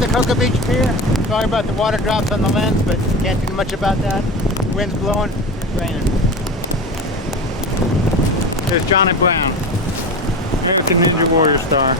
the Cocoa Beach Pier. Sorry about the water drops on the lens, but can't do much about that. Wind's blowing, it's raining. There's Johnny Brown, American Ninja Warrior star.